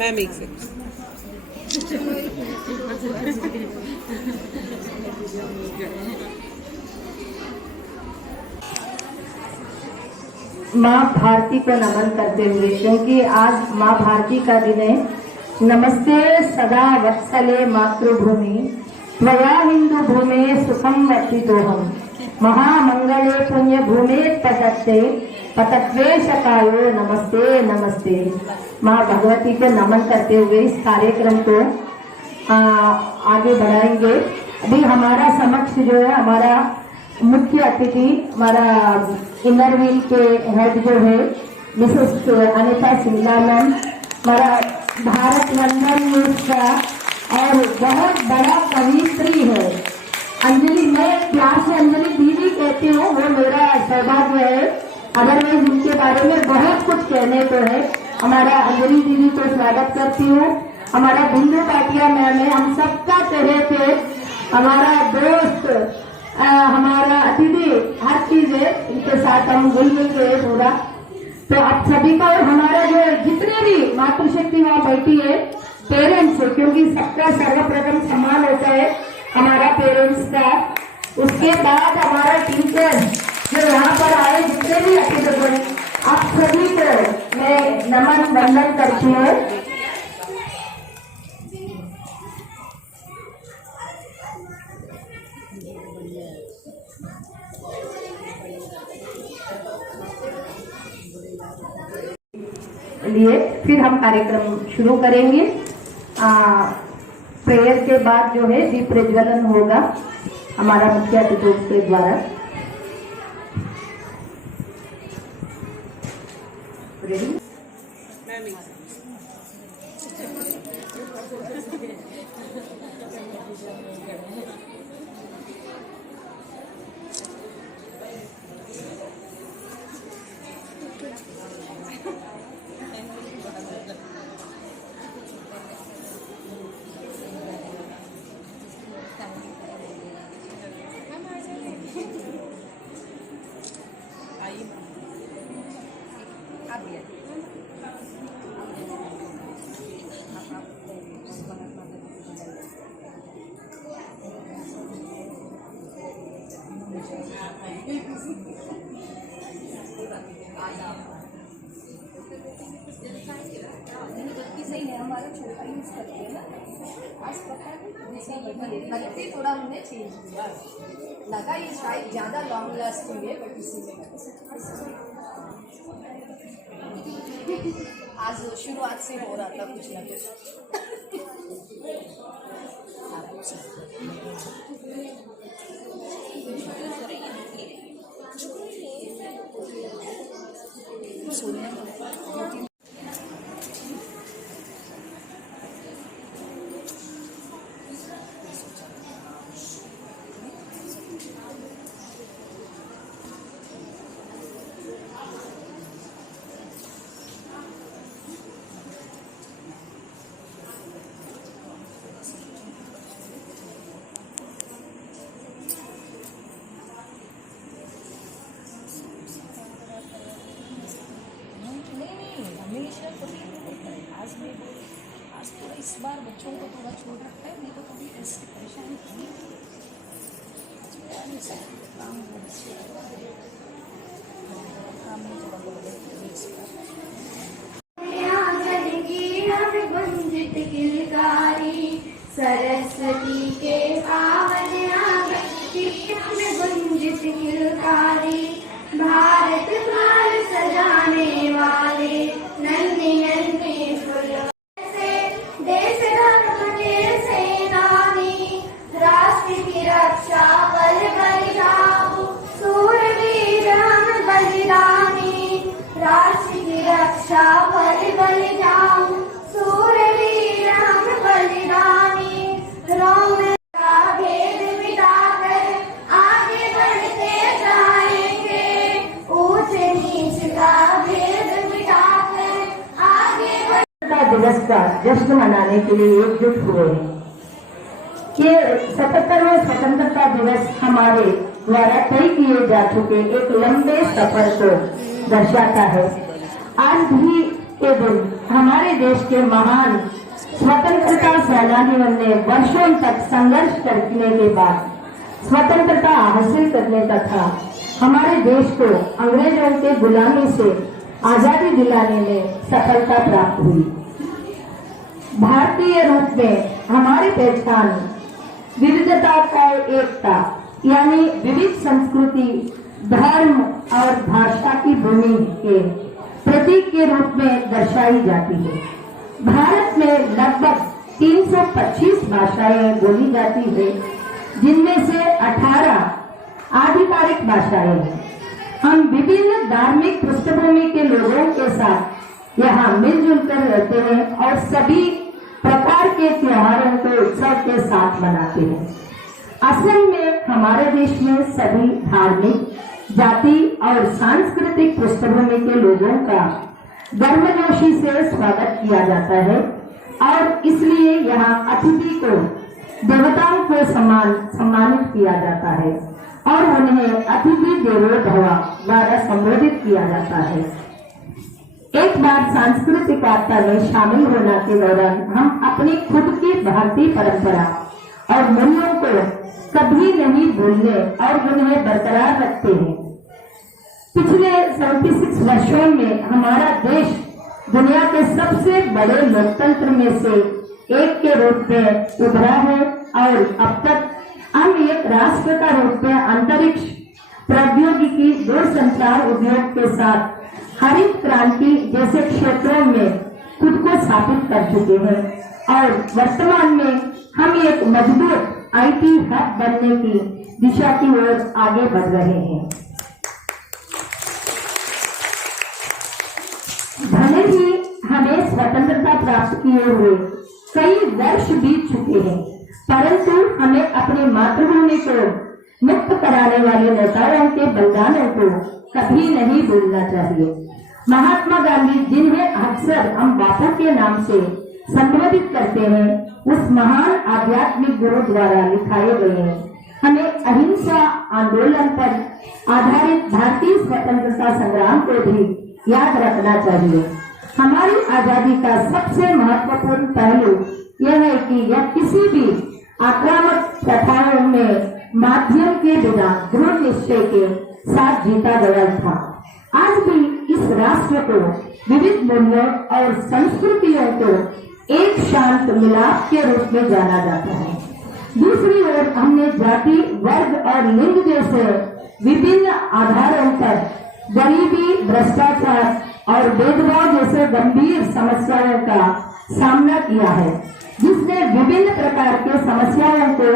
Ma'am एक से माँ भारती को नमन करते हुए, क्योंकि आज माँ भारती का दिन है। नमस्ते सदा वत्सले मातृभूमि त्वया हिंदू भूमे सुखम वर्तितोहम महामंगले पुण्य भूमे पतत्ते पतत्वेशकायो नमस्ते नमस्ते। माँ भगवती को नमन करते हुए इस कार्यक्रम को आगे बढ़ाएंगे। अभी हमारा समक्ष जो है हमारा मुख्य अतिथि, हमारा इनर व्हील के हेड जो है मिसेस अनिता सिंगला मैम, हमारा भारत वंदन न्यूज का और बहुत बड़ा कवित्री है अंजलि। मैं प्यार से अंजलि दीदी कहती हूँ, वो मेरा सौभाग्य है। अदरवाइज उनके बारे में बहुत कुछ कहने को है। हमारा अंजलि दीदी को स्वागत करती हूँ। हमारा बिंदु पाटिया मैम है, हम सबका चेहरे पे हमारा दोस्त, हमारा अतिथि, हर चीज है, इनके साथ हम घुल मिल गए पूरा। तो आप सभी का और हमारा जो जितने भी मातृशक्ति वहाँ बैठी है पेरेंट्स है, क्योंकि सबका सर्वप्रथम सम्मान होता है हमारा पेरेंट्स का। उसके बाद हमारा टीचर जो यहाँ पर आए, जितने भी अतिथि, आप सभी को मैं नमन वंदन करती हूँ। लिए फिर हम कार्यक्रम शुरू करेंगे। प्रेयर के बाद जो है दीप प्रज्वलन होगा हमारा मुख्य अतिथि के द्वारा। हमारा छोटा यूज करते हैं ना, आज पता नहीं लगती थोड़ा हमने चेंज किया, लगा ये शायद ज़्यादा लॉन्ग लास्टिंग है, बट इसी में आज शुरुआत से हो रहा था कुछ ना कुछ। आज थोड़ा इस बार बच्चों को थोड़ा छोड़ रखता है, नहीं तो कभी ऐसी परेशानी थी। सरस्वती के पावन आंगन गुंजित किलकारी, भारत माल सजाने वाले नन्हे नन्हे फूलों से देश धर्म के सेनानी, राष्ट्र की रक्षा बल बलिदानी, सूरवीर हम बलिदानी, राष्ट्र की रक्षा बल बलिदानी, सूरवीर हम बलिदानी। रोम का भेद मिटाकर आगे बढ़ते जाएंगे, ऊंच नीच का भेद मिटाकर आगे दिवस का जश्न मनाने के लिए एकजुट हुए हैं। ये 77वें स्वतंत्रता दिवस हमारे द्वारा तय किए जा चुके एक लंबे सफर को दर्शाता है। आज भी के दिन हमारे देश के महान स्वतंत्रता सेनानियों ने वर्षों तक संघर्ष करने के बाद स्वतंत्रता हासिल करने तथा हमारे देश को अंग्रेजों के गुलामी से आजादी दिलाने में सफलता प्राप्त हुई। भारतीय रूप में हमारी पहचान विविधता का एकता यानी विविध संस्कृति, धर्म और भाषा की भूमि के प्रतीक के रूप में दर्शाई जाती है। भारत में लगभग 325 भाषाएं बोली जाती है, जिनमें से 18 आधिकारिक भाषाएं हैं। हम विभिन्न धार्मिक पृष्ठभूमि के लोगों के साथ यहाँ मिलजुल कर रहते हैं और सभी प्रकार के त्योहारों को उत्सव के साथ मनाते हैं। असल में हमारे देश में सभी धार्मिक, जाति और सांस्कृतिक पृष्ठभूमि के लोगों का गर्मजोशी से स्वागत किया जाता है और इसलिए यहाँ अतिथि को देवताओं को सम्मानित किया जाता है और उन्हें अतिथि देवो भव द्वारा संबोधित किया जाता है। एक बार सांस्कृतिक वार्ता में शामिल होने के दौरान हम अपनी खुद की भारतीय परंपरा और मूल्यों को कभी नहीं भूलने और उन्हें बरकरार रखते हैं। पिछले 76 वर्षों में हमारा देश दुनिया के सबसे बड़े लोकतंत्र में से एक के रूप में उभरा है और अब तक हम एक राष्ट्र का रूप में अंतरिक्ष प्रौद्योगिकी, दूरसंचार उद्योग के साथ हरित क्रांति जैसे क्षेत्रों में खुद को स्थापित कर चुके हैं और वर्तमान में हम एक मजबूत आईटी हब बनने की दिशा की ओर आगे बढ़ रहे हैं। भले ही हमें स्वतंत्रता प्राप्त किए हुए कई वर्ष बीत चुके हैं, परंतु हमें अपनी मातृभूमि को मुक्त कराने वाले नेताओं के बलिदानों को कभी नहीं भूलना चाहिए। महात्मा गांधी, जिन्हें अक्सर हम बापू के नाम से संबोधित करते हैं, उस महान आध्यात्मिक गुरु द्वारा लिखाए गए हमें अहिंसा आंदोलन पर आधारित भारतीय स्वतंत्रता संग्राम को भी याद रखना चाहिए। हमारी आजादी का सबसे महत्वपूर्ण पहलू यह है कि यह किसी भी आक्रामक प्रथाओं में माध्यम के बिना दृढ़ निश्चय के साथ जीता गया था। आज भी इस राष्ट्र को विविध मूल्यों और संस्कृतियों को एक शांत मिलाप के रूप में जाना जाता है। दूसरी ओर हमने जाति, वर्ग और लिंग जैसे विभिन्न आधारों पर गरीबी, भ्रष्टाचार और भेदभाव जैसे गंभीर समस्याओं का सामना किया है, जिसने विभिन्न प्रकार के समस्याओं को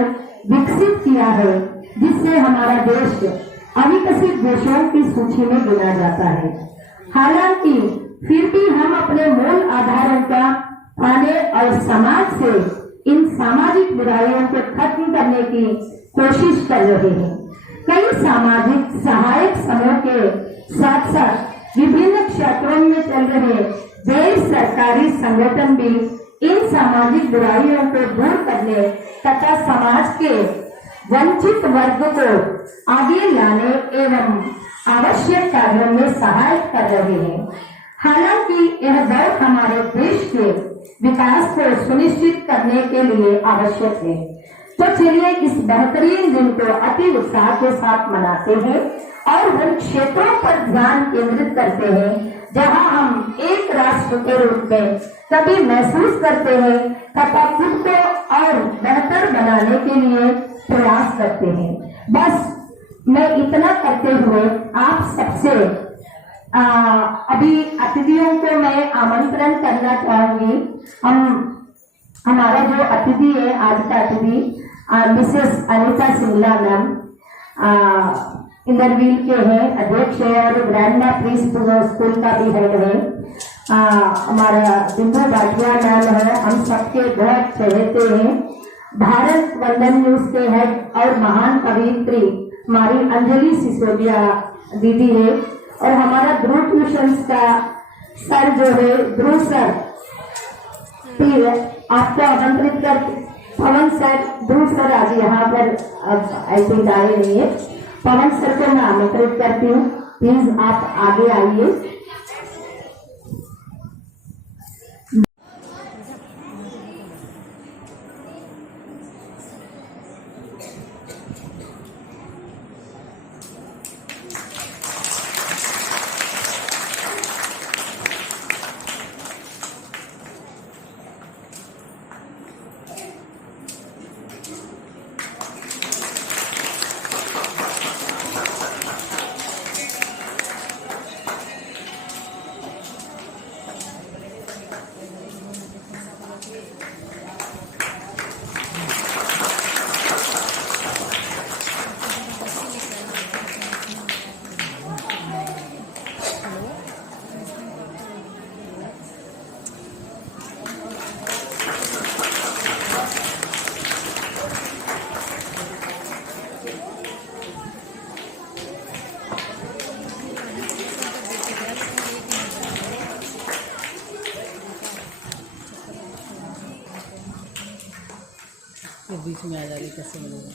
विकसित किया है, जिससे हमारा देश अविकसित देशों की सूची में गिना जाता है। हालांकि फिर भी हम अपने मूल आधारों का पाने और समाज से इन सामाजिक बुराइयों को खत्म करने की कोशिश कर रहे हैं। कई सामाजिक सहायक समूह के साथ साथ विभिन्न क्षेत्रों में चल रहे गैर सरकारी संगठन भी इन सामाजिक बुराइयों को दूर करने तथा समाज के वंचित वर्ग को आगे लाने एवं आवश्यक कार्यों में सहायता कर रहे हैं। हालांकि यह दौर हमारे देश के विकास को सुनिश्चित करने के लिए आवश्यक है। तो चलिए इस बेहतरीन दिन को अति उत्साह के साथ मनाते हैं और उन क्षेत्रों पर ध्यान केंद्रित करते हैं जहां हम एक राष्ट्र के रूप में कभी महसूस करते हैं तथा खुद को और बेहतर बनाने के लिए प्रयास करते हैं। बस मैं इतना करते हुए आप सबसे अभी अतिथियों को मैं आमंत्रण करना चाहूंगी। हमारा जो अतिथि है, आज का अतिथि मिसेस अनीता सिंगला मैम इंदरवील के हैं, अध्यक्ष है और ग्रैंडमा प्रीस्ट स्कूल का भी हेड है। हमारा बिंदु भाटिया मैम है, हम सबके बहुत चहेते हैं। भारत वंदन न्यूज के हेड और महान कवियत्री हमारी अंजलि सिसोदिया दीदी है और हमारा ध्रुव ट्यूशंस का सर जो है ध्रुव सर, आपको आमंत्रित कर पवन सर, ध्रुव सर आज यहाँ पर आई थिंक आए नहीं है। पवन सर को मैं आमंत्रित करती हूँ, प्लीज आप आगे आइए। बीच में आ जा रही, कैसे बनेगा?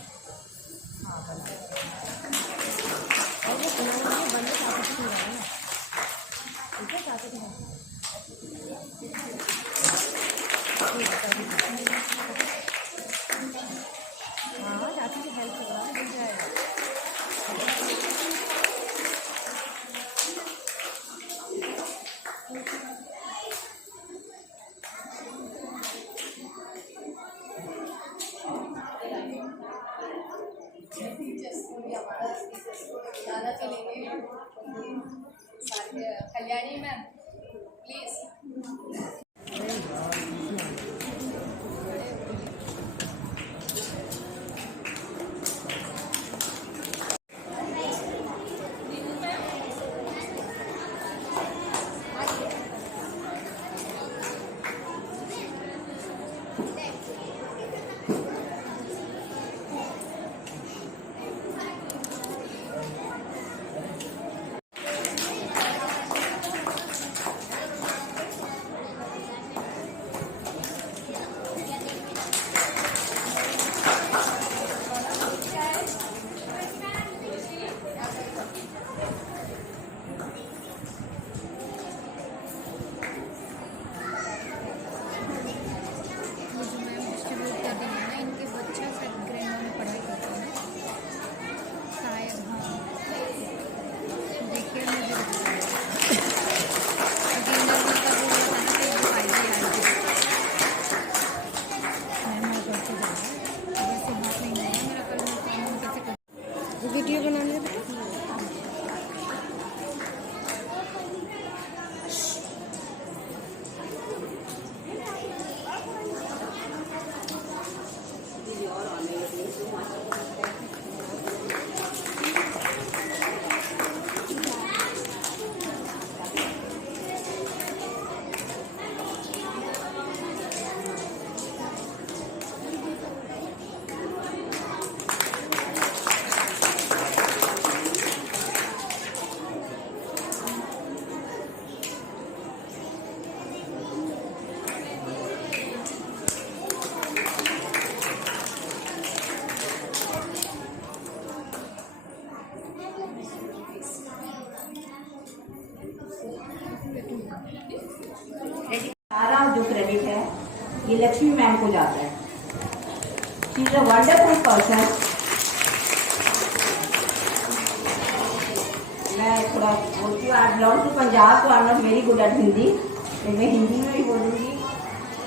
और वो बनाना बंद काफी नहीं रहा है ना, ठीक है काफी नहीं हाँ चाची की हेल्प करा बन जाएगा। ज़्यादा चलेंगे कल्याणी मैम प्लीज। वीडियो बनाने सारा जो क्रेडिट है ये लक्ष्मी मैम को जाता है। She is a wonderful person. मैं थोड़ा बोलती हूँ, आई बिलोंग टू पंजाब, तो I am not very good at Hindi, मैं हिंदी में ही बोलूँगी।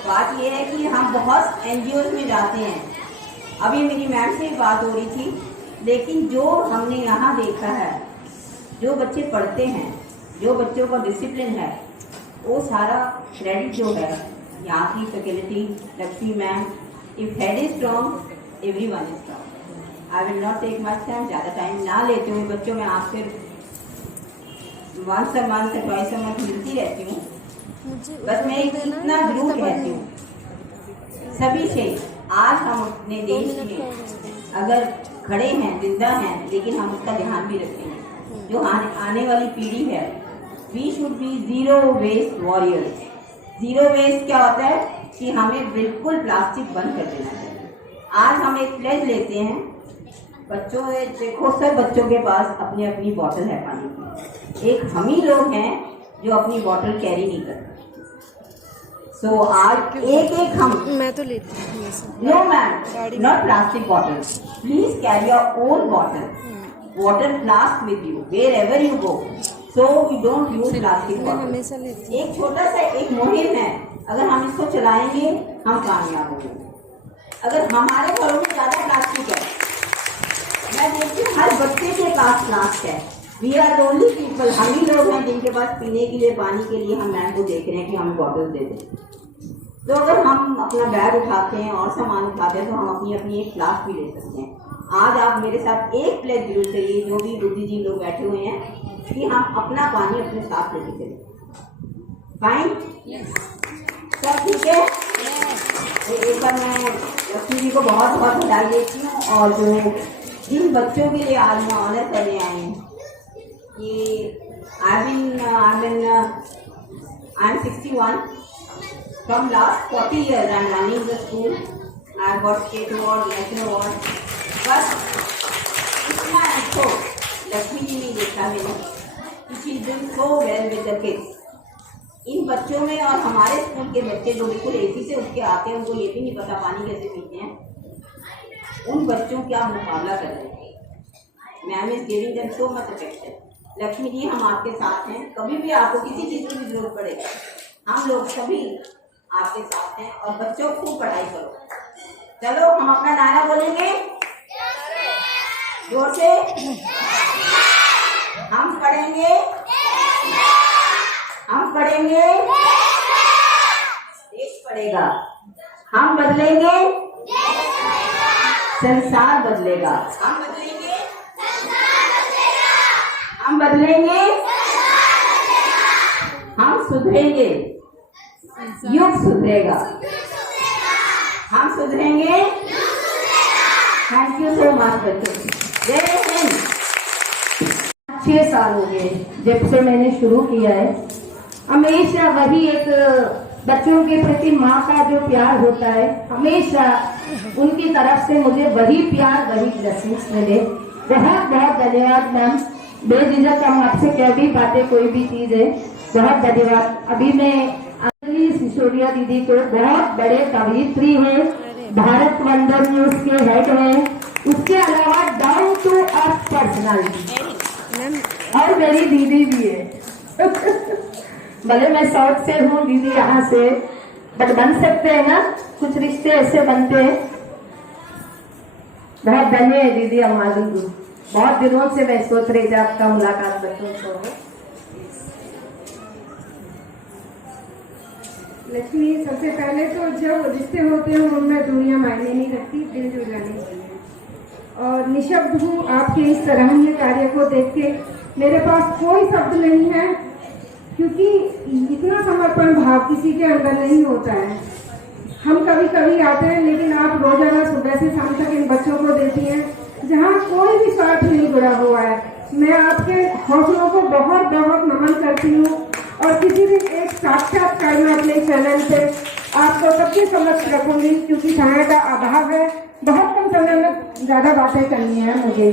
बात ये है कि हम बहुत NGOs में जाते हैं। अभी मेरी मैम से बात हो रही थी, लेकिन जो हमने यहाँ देखा है, जो बच्चे पढ़ते हैं, जो बच्चों का डिसिप्लिन है, वो सारा क्रेडिट जो है यहाँ की faculty, Lakshmi ma'am. If head is strong everyone is strong. I will not take much time, ज़्यादा टाइम ना लेते हुए बच्चों में आपसे once a month twice a month मिलती रहती हूँ। बस मैं इतना जरूर कहती हूँ सभी से, आज हम अपने देश में अगर खड़े हैं, जिंदा हैं, लेकिन हम उसका ध्यान भी रखते हैं। जो आने वाली पीढ़ी है, we should be zero waste warriors. Zero waste क्या होता है कि हमें बिल्कुल प्लास्टिक बंद कर देना चाहिए। आज हम एक प्लेज लेते हैं, बच्चों देखो सब बच्चों के पास अपनी अपनी बॉटल है पानी की, एक हम ही लोग हैं जो अपनी बॉटल कैरी नहीं करते। सो आज एक हम, मैं तो लेती हूँ। No ma'am, not plastic bottle, please carry your own bottle. Water flask with you wherever you go, so we don't use plastic bottle. एक छोटा सा एक मुहिम है, अगर हम इसको चलाएंगे हम कामयाब होंगे। अगर हमारे घरों में ज्यादा प्लास्टिक है, मैं देखती हूँ हर बच्चे के पास प्लास्टिक है। We are the only people, हम ही लोग हैं जिनके पास पीने के लिए, पानी के लिए हम मैम को देख रहे हैं कि हमें बॉटल दे दें। तो अगर हम अपना बैग उठाते हैं और सामान उठाते हैं तो हम अपनी अपनी एक फ्लास्क भी ले सकते हैं। आज आप मेरे साथ एक प्लेट जरूर करिए, जो भी बुद्धिजीवी लोग बैठे हुए हैं, कि हम अपना पानी अपने साथ लेके चलें। फाइन, सब ठीक है। एक बार मैं लक्ष्मी जी को बहुत बहुत बधाई देती हूँ, और जो जिन बच्चों के लिए आज मैं ऑनर करने आई हूँ, कि I am 61 from last 40 years I am running the school. I got state award, national award. बस इतना अच्छो लक्ष्मी जी ने देखा मैंने कि she is doing so well with the kids. इन बच्चों में और हमारे स्कूल के बच्चे जो बिल्कुल एसी से उठ के आते हैं, उनको ये भी नहीं पता पानी कैसे पीते हैं, उन बच्चों का मुकाबला कर रहे हैं। Ma'am is giving them so much affection. Lakshmi ji हम आपके साथ हैं, कभी भी आपको किसी चीज़ की भी जरूरत पड़े हम लोग सभी आपके साथ हैं। और बच्चों खूब पढ़ाई करो। चलो हम अपना नारा बोलेंगे जोर से। हम पढ़ेंगे, हम पढ़ेंगे, देश पढ़ेगा। हम बदलेंगे, संसार बदलेगा। हम बदलेंगे, हम बदलेंगे, हम सुधरेंगे, युग सुधरेगा। हम सुधरेंगे। थैंक यू सो मच बच्चों। जय हिंद। 6 साल हो गए जब से मैंने शुरू किया है। हमेशा वही एक बच्चों के प्रति माँ का जो प्यार होता है, हमेशा उनकी तरफ से मुझे वही प्यार, वही ब्लेसिंग्स मिले। बहुत बहुत धन्यवाद मैम। बेझिझक हम आपसे कह भी पाते कोई भी चीज है। बहुत धन्यवाद। अभी मैं अंजलि सिसोदिया दीदी को, बहुत बड़े कवयित्री हैं, भारत वंदन न्यूज के हेड हैं, उसके अलावा डाउन टू अर्थ पर्सनालिटी, और मेरी दीदी भी है। भले मैं साउथ से हूँ, दीदी यहाँ से, बट बन सकते हैं ना, कुछ रिश्ते ऐसे बनते हैं। बहुत धन्य है दीदी हमारी। बहुत दिनों से मैं सोच रही थी आपका मुलाकात बच्चों से हो। लक्ष्मी, सबसे पहले तो जो रिश्ते होते हैं उनमें दुनिया मायने नहीं रखती, दिल जुड़ जाने चाहिए। और निशब्द हूँ आपके इस सराहनीय कार्य को देख के। मेरे पास कोई शब्द नहीं है, क्योंकि इतना समर्पण भाव किसी के अंदर नहीं होता है। हम कभी कभी आते हैं, लेकिन आप रोजाना सुबह से शाम तक इन बच्चों को देती हैं, जहाँ कोई भी स्वार्थ नहीं जुड़ा हुआ है। मैं आपके हौसलों को बहुत बहुत नमन करती हूँ। और किसी दिन एक साक्षात्कार में अपने चैनल पे आपको सबके समक्ष रखूंगी, क्योंकि समय का अभाव है। बहुत कम समय में ज्यादा बातें करनी है मुझे।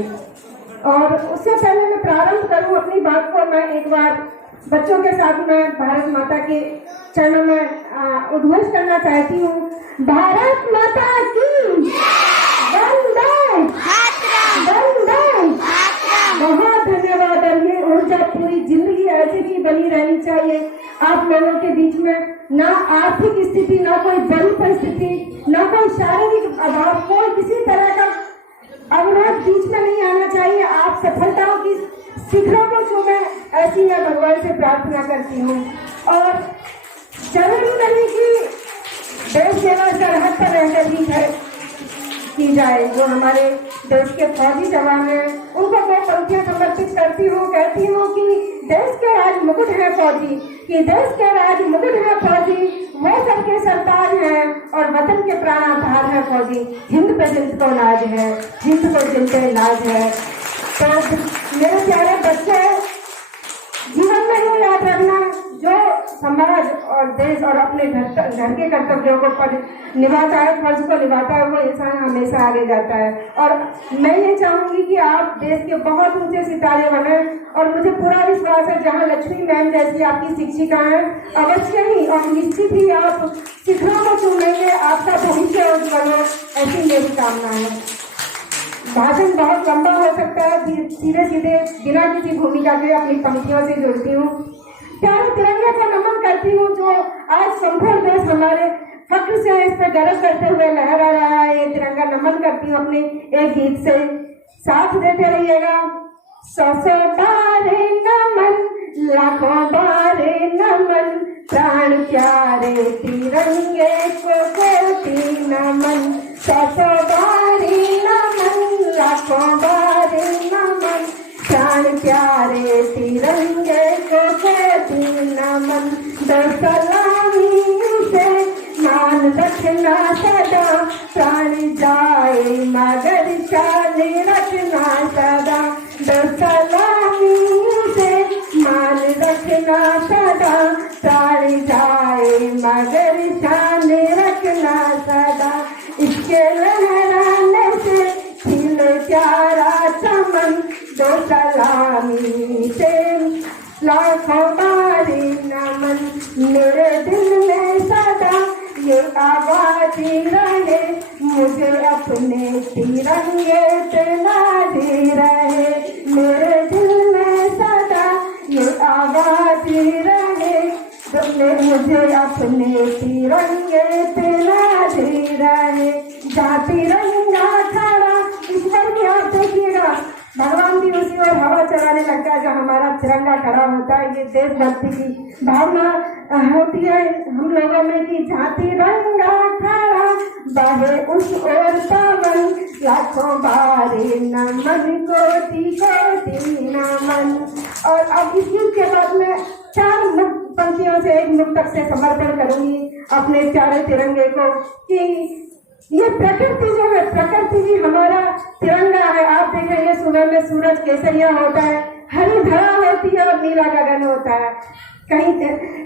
और उससे पहले मैं प्रारंभ करूं अपनी बात को, मैं एक बार बच्चों के साथ मैं भारत माता के चरणों में उद्घोष करना चाहती हूँ। भारत माता की वंदे, वंदे। बहुत धन्यवाद। और ये ऊर्जा पूरी जिंदगी ऐसे ही बनी रहनी चाहिए आप लोगों के बीच में। ना आर्थिक स्थिति, ना कोई बड़ी परिस्थिति, ना कोई शारीरिक अभाव, कोई किसी तरह का अवरोध बीच में नहीं आना चाहिए। आप सफलताओं की शिखरों को छूए, ऐसी मैं भगवान से प्रार्थना करती हूँ। और जरूरी नहीं कि देश सेवा सरहद पर रहकर ही की जाए। जो हमारे देश के फौजी जवान हैं, उनको मैं पंक्तियां समर्पित करती हूँ। कहती हूँ कि देश के राज मुकुट है फौजी, कि देश के राज मुकुट है फौजी, वो सबके सरताज हैं और वतन के प्राण आधार है फौजी। हिंद पे जिनको नाज है, हिंद को जिन पे लाज है। तो मेरे प्यारे बच्चे, जीवन में ये याद रखना, जो समाज और देश और अपने घर के कर्तव्यों को निभाता है, फर्ज को निभाता है, वो इंसान हमेशा आगे जाता है। और मैं ये चाहूंगी कि आप देश के बहुत ऊंचे सितारे बने। और मुझे पूरा विश्वास है, जहाँ लक्ष्मी मैम जैसी आपकी शिक्षिका है, अवश्य ही और निश्चित ही आप शिखरों को चुनेंगे, आपका भविष्य उज्ज्वल हो, ऐसी मेरी कामना है। भाषण बहुत लंबा हो सकता है, सीधे सीधे बिना किसी भूमिका के अपनी पंक्तियों से जुड़ती हूँ। प्यारे तिरंगे को नमन करती हूँ, जो आज संपूर्ण देश हमारे फक्र से इस पर गर्व करते हुए लहरा रहा है। ये तिरंगा नमन करती हूँ अपने एक गीत से। साथ देते रहिएगा। 100 बारे नमन, लाखों बारे नमन, प्राण प्यारे तिरंगे को कोटि नमन। 100 बारे नमन, लाखों बारे नमन, प्राण प्यारे तिरंगे को कोटि नमन। दो सलामियों से मान रखना सदा, प्राण जाए मगर शान रखना सदा। दो सलामियों से मान रखना सदा, प्राण जाए मगर शान रखना सदा। इसके लहराने से खिले प्यारा चमन, दो सलामी से लाखों बारी नमन। मेरे दिल में सदा ये आवाज रहे, मुझे अपने तिरंगे पे नाज़ रहे। मेरे दिल में सदा ये आवाज रहे, मुझे अपने तिरंगे पे नाज़ रहे। जहाँ तिरंगा खड़ा, ईश्वर भी आप देखिएगा, भगवान भी उसी और हवा चलाने लगता है जहाँ हमारा तिरंगा खड़ा होता है। ये देशभक्ति की भावना होती है हम लोगों में कि जहाँ तिरंगा खड़ा बहे उस ओर पवन, लाखों बारी नमन, कोटि कोटि नमन। और अब इस गीत के बाद में 4 पंक्तियों से एक मुक्तक से समर्पण करूंगी अपने प्यारे तिरंगे को कि ये प्रकृति जो है, प्रकृति भी हमारा तिरंगा है। आप देखेंगे सुबह में सूरज केसरिया होता है, हरी धरा होती है और नीला गगन होता है। कहीं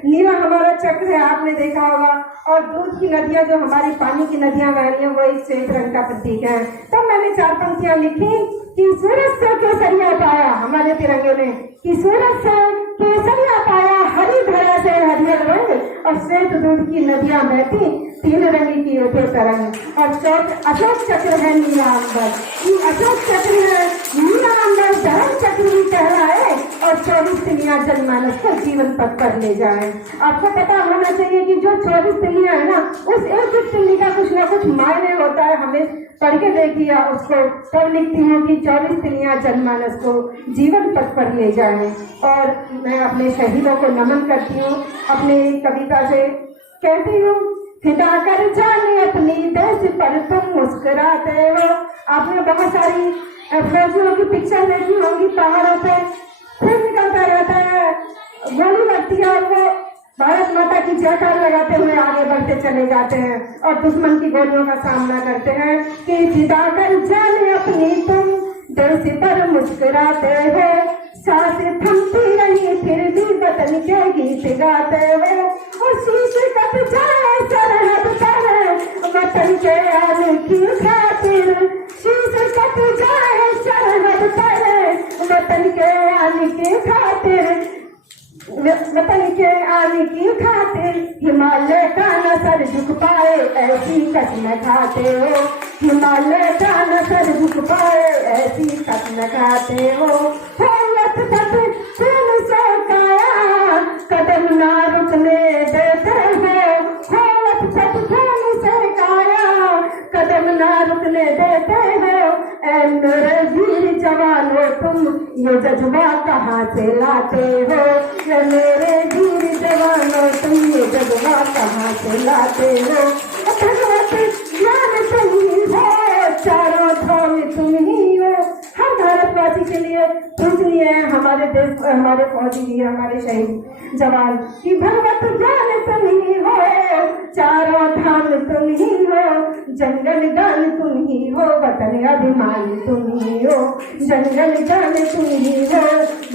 नीला हमारा चक्र है, आपने देखा होगा। और दूध की नदियां जो हमारी पानी की नदियां बह रही हैं वो इस श्वेत रंग का प्रतीक है। तब मैंने 4 पंक्तियां लिखी कि सूरज से केसरिया पाया, हमारे तिरंगे ने, कि सूरज से केसरिया पाया, हरी धरा से हरियर रंग, और श्वेत दूध की नदियां बहती, 3 रंग की उठे तरंग। और अशोक चक्र है नीला अंबर, अशोक चक्र है नीला अंबर, धर्म चक्र भी कहलाए, और 24 तिलियां जनमानस को जीवन पथ पर ले जाए। आपको पता होना चाहिए कि जो 24 तिलियां है ना, उस एक एक तिल्ली का कुछ ना कुछ मायने होता है। हमें पढ़ के देखिए उसको, तब लिखती हूँ कि 24 तिलियां जनमानस को जीवन पथ पर ले जाए। और मैं अपने शहीदों को नमन करती हूँ, अपने कविता से कहती हूँ, फिदा कर जाने अपनी देश पर तुम मुस्कुराते हो। आपने बहुत सारी फौजियों की पिक्चर देखी होंगी, पहाड़ों पे खून निकलता रहता है, गोली लगती है और वो भारत माता की जयकार लगाते हुए आगे बढ़ते चले जाते हैं और दुश्मन की गोलियों का सामना करते हैं। कि फिदा कर जाने अपनी तुम देश पर मुस्कुराते हो, सांस थमती रही फिर भी वतन के गीत गाते हुए, और शीश कट जाए सरहद पर वतन के आने की खातिर, शीश कट जाए सरहद पर वतन के आने की खातिर, वतन के आने की खातिर हिमालय का न सर झुक पाए ऐसी कसम खाते हो, हिमालय का न सर झुक पाए ऐसी कसम खाते हो। लत तक खून से काया कदम ना रुकने देते हो, लत तक खून से काया कदम ना रुकने देते हो। ऐ मेरे वीर जवानों तुम ये जज्बा कहाँ से लाते हो, मेरे वीर जवानों तुम ये जज्बा कहाँ से लाते हो। भगवत ज्ञान तुम ही हो, चारों धाम तुम ही हो। हर भारतवासी के लिए पूजनीय है हमारे देश, हमारे फौजी भी, हमारे शहीद जवान, कि भगवत ज्ञान तुम ही हो, चारों धाम तुम ही हो, जंगल गान तुम ही हो, वतन अभिमान तुम ही हो, जंगल गान तुम ही हो,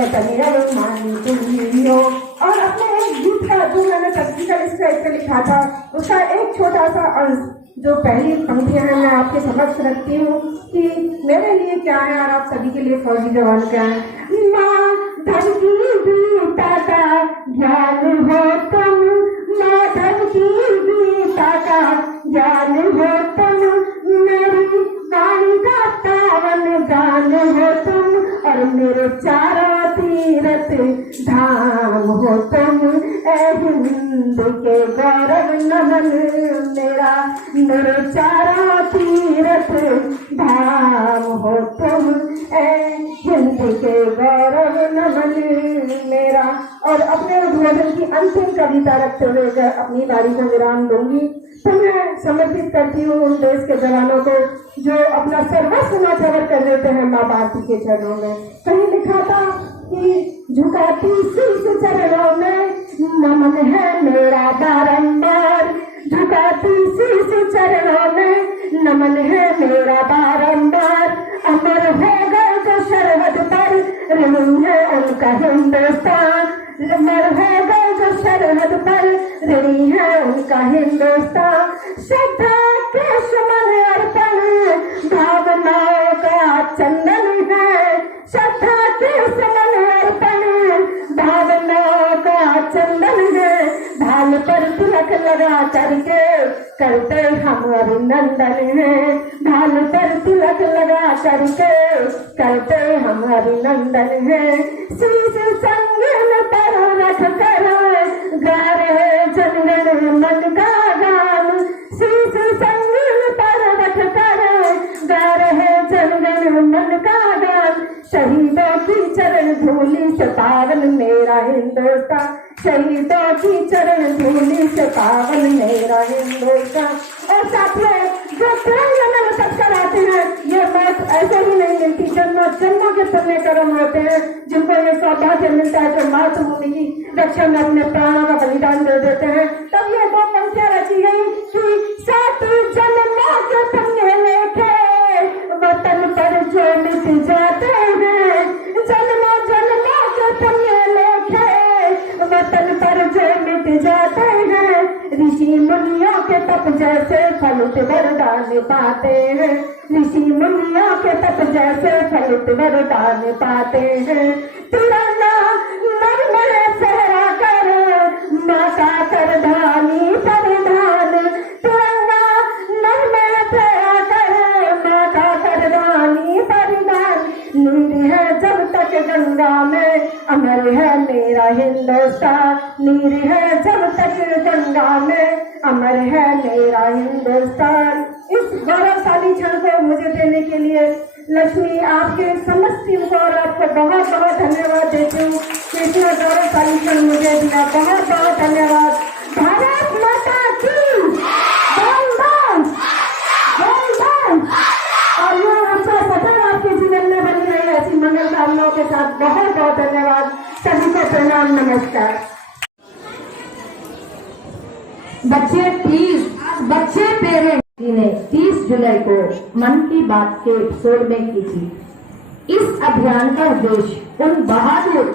वतन अभिमान तुम ही हो। और अपने एक गीत का जो मैंने तस्वीर स्क्राइब पे लिखा था, उसका एक छोटा सा अंश जो पहली पंक्तियां हैं मैं आपके समक्ष रखती हूँ कि मेरे लिए क्या है और आप सभी के लिए फौजी जवान क्या है। माँ धन की गीता का ज्ञान हो तुम, माँ धन की गीता का ज्ञान हो तुम, मेरी वाणी का पावन गान हो तुम, और मेरे चारों तीरथ धाम हो तुम। ऐ हिंद के गौरव नमन मेरा, मेरे चारों तीरथ धाम हो तुम, ऐ हिंद के गौरव नमन मेरा। और अपने उद्बोधन की अंतिम कविता रखते हुए अपनी बारी को विराम दूंगी, तो मैं समर्पित करती हूँ उन देश के जवानों को जो अपना सर्वस्व न्यौछावर कर देते हैं माँ भारती के चरणों में। कहीं लिखा था कि झुकाती शीश चरणों में नमन है मेरा बारंबार, झुकाती शीश चरणों में नमन है मेरा बारंबार। अमर हो गए जो सरहद पर ऋणी है उनका हिंदुस्तान, अमर हो गए जो सरहद पर ऋणी है उनका का हिंदुस्तान, श्रद्धा के सुमन अर्पण भावनाओं का चंदन है, श्रद्धा के सुमन अर्पण भावनाओं का चंदन है। ढाल पर तिलक लगा करके करते हम अभिनंदन है, ढाल पर तिलक लगा करके करते हम अभिनंदन है। शीश संगन पर रख कर गा रहे जनगण मन का गान, शीश संगन पर रख कर गा रहे जनगण मन का गान। शहीदों की चरण धूलि से पावन मेरा हिंदुस्तान, शहीदों की चरण धूलि से पावन मेरा हिंदुस्तान। और साथियों, जो तिरंगे में लटक कर आते हैं, ये बात ऐसे ही नहीं मिलती, जन्मों के पुण्य कर्म होते हैं, जिनको ये सौभाग्य मिलता है जो मातृभूमि की रक्षा में अपने प्राणों का बलिदान दे देते हैं। तब ये दो पंक्तियां रची गई कि 7 जन्मों के पुण्य लेके वतन पर जो मिट जाते हैं, जन्मों जन्मों के पुण्य लेके वतन पर जो मिट जाते हैं। ऋषि मुनियों के तप जैसे फलित वरदान पाते हैं, ऋषि मुनियों के तप जैसे फलित वरदान पाते हैं। तिरंगा मन में फहरा कर माँ का करधानी परिधान, तिरंगा मन में फहरा कर माँ का करधानी परिधान। नीर है जब तक गंगा में अमर है मेरा हिंदुस्तान, नीर है जब तक गंगा में अमर है मेरा हिंदुस्तान। इस गौरवशाली क्षण को मुझे देने के लिए लक्ष्मी आपके समस्त टीम को और आपको बहुत बहुत धन्यवाद देती हूँ कि इतना गौरवशाली क्षण मुझे दिया। बहुत बहुत धन्यवाद। भारत माता की बोल बोल बोल बोल। और ये अच्छा सदैव आपके जीवन में बनी रही ऐसी मंगल कामनाओं के साथ बहुत बहुत धन्यवाद। सभी को प्रणाम, नमस्कार। बच्चे पेरेंट्स ने 30 जुलाई को मन की बात के एपिसोड में की थी। इस अभियान का उद्देश्य उन बहादुर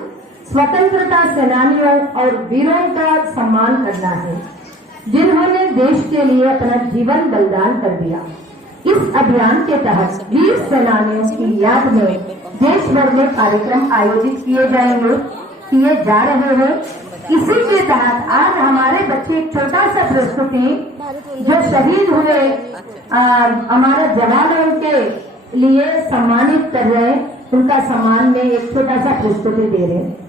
स्वतंत्रता सेनानियों और वीरों का सम्मान करना है जिन्होंने देश के लिए अपना जीवन बलिदान कर दिया। इस अभियान के तहत वीर सेनानियों की याद में देश भर में कार्यक्रम आयोजित किए जा रहे हैं। इसी के तहत आज हमारे बच्चे एक छोटा सा प्रस्तुति जो शहीद हुए हमारे जवानों के लिए सम्मानित कर रहे हैं, उनका सम्मान में एक छोटा सा प्रस्तुति दे रहे हैं।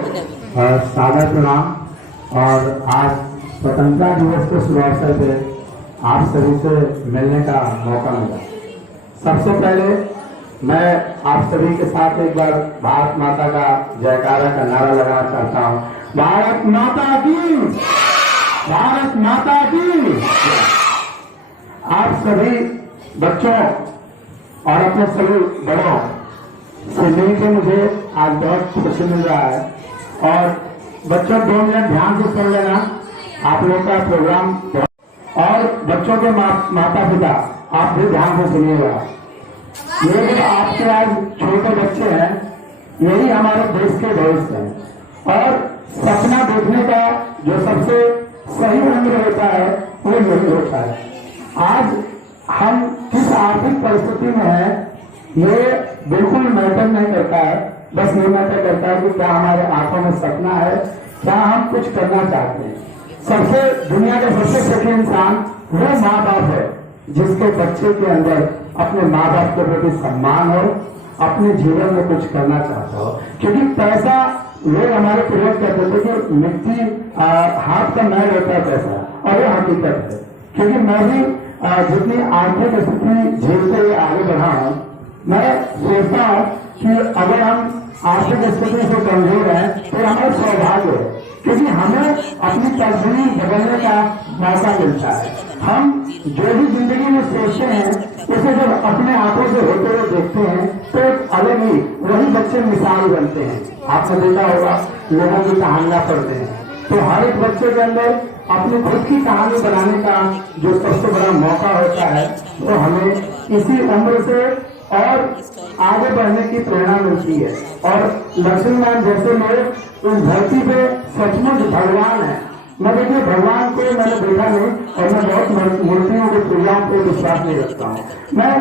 सादर प्रणाम। और आज स्वतंत्रता दिवस के शुभ अवसर पे आप सभी से मिलने का मौका मिला। सबसे पहले मैं आप सभी के साथ एक बार भारत माता का जयकारा का नारा लगाना चाहता हूँ। भारत माता की, भारत माता की। आप सभी बच्चों और अपने सभी बड़ों से मिलकर मुझे आज बहुत खुशी मिल रहा है। और बच्चों 2 मिनट ध्यान से सुन लेना, आप लोग का प्रोग्राम। और बच्चों के माता पिता आप भी ध्यान से सुनिएगा। ये जो आपके आज छोटे बच्चे हैं, यही हमारे देश के भविष्य हैं। और सपना देखने का जो सबसे सही उम्र होता है वो यही होता है। आज हम किस आर्थिक परिस्थिति में हैं ये बिल्कुल मैटर नहीं करता है। बस ये मैटर करता है कि क्या हमारे आंखों में सपना है, क्या हम कुछ करना चाहते हैं। सबसे दुनिया का सबसे सुखी इंसान वो माँ बाप है जिसके बच्चे के अंदर अपने माँ बाप के प्रति सम्मान हो, अपने जीवन में कुछ करना चाहता हो। क्योंकि पैसा, लोग हमारे पूर्वज कहते थे कि मिट्टी हाथ का मैल होता है पैसा, और ये हकीकत है। क्योंकि मैं भी जितनी आर्थिक स्थिति झेलते हुए आगे बढ़ा हूं, मैं सोचता हूं कि अगर हम आर्थिक स्थिति से कमजोर हैं तो हमारा सौभाग्य है, क्योंकि हमें अपनी तस्वीर बदलने का मौका मिलता है। हम जो भी जिंदगी में सोचते हैं उसे जब अपने आंखों से होते हुए देखते हैं तो अलग ही वही बच्चे मिसाल बनते हैं। आपने देखा होगा लोगों की कहानियां पढ़ते हैं तो हर एक बच्चे के अंदर अपनी खुद की कहानी बनाने का जो सबसे बड़ा मौका होता है वो हमें इसी उम्र से और आगे बढ़ने की प्रेरणा मिलती है। और लक्ष्मीनारायण जैसे लोग इस धरती पे सचमुच भगवान है। मैं देखिए भगवान को मैंने देखा नहीं और मैं बहुत मूर्तियों की पूजाओं पे विश्वास नहीं रखता हूँ। मैं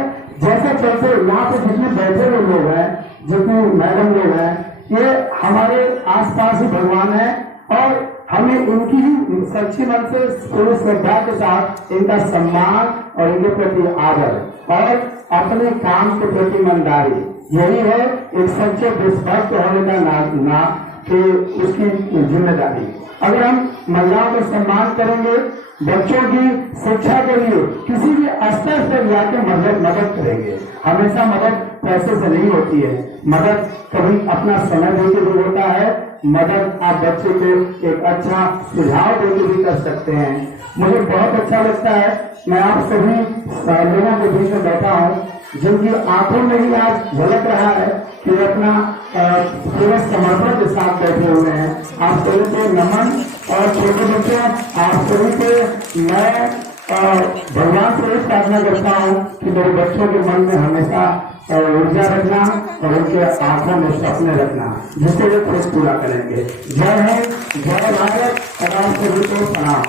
जैसे चलते यहाँ पे जितने बैठे हुए लोग हैं, जितने मैडम लोग हैं, ये हमारे आसपास ही भगवान है। और हमें इनकी ही सच्ची मन से पूरी श्रद्धा के साथ इनका सम्मान और इनके प्रति आदर और अपने काम के प्रति ईमानदारी, यही है एक सच्चे देशभक्त होने का नाम कि उसकी जिम्मेदारी। अगर हम महिलाओं का सम्मान करेंगे, बच्चों की शिक्षा के लिए किसी भी स्तर से जाकर मदद करेंगे। हमेशा मदद पैसे से नहीं होती है, मदद कभी अपना समय देकर भी होता है, मदद आप बच्चे को एक अच्छा सुझाव देकर भी कर सकते हैं। मुझे बहुत अच्छा लगता है, मैं आप सभी लोगों के बीच में बैठा हूँ जिनकी आंखों में ही आज झलक रहा है कि वे अपना पूरे समर्पण के साथ बैठे हुए हैं। आप सभी को नमन। और छोटे बच्चों, आप सभी को मैं भगवान से एक प्रार्थना करता हूँ कि मेरे बच्चों के मन में हमेशा ऊर्जा रखना और उनके आंखों में सपने रखना जिससे वे खुद पूरा करेंगे। जय हिंद, जय भारत। और आप सभी को प्रणाम।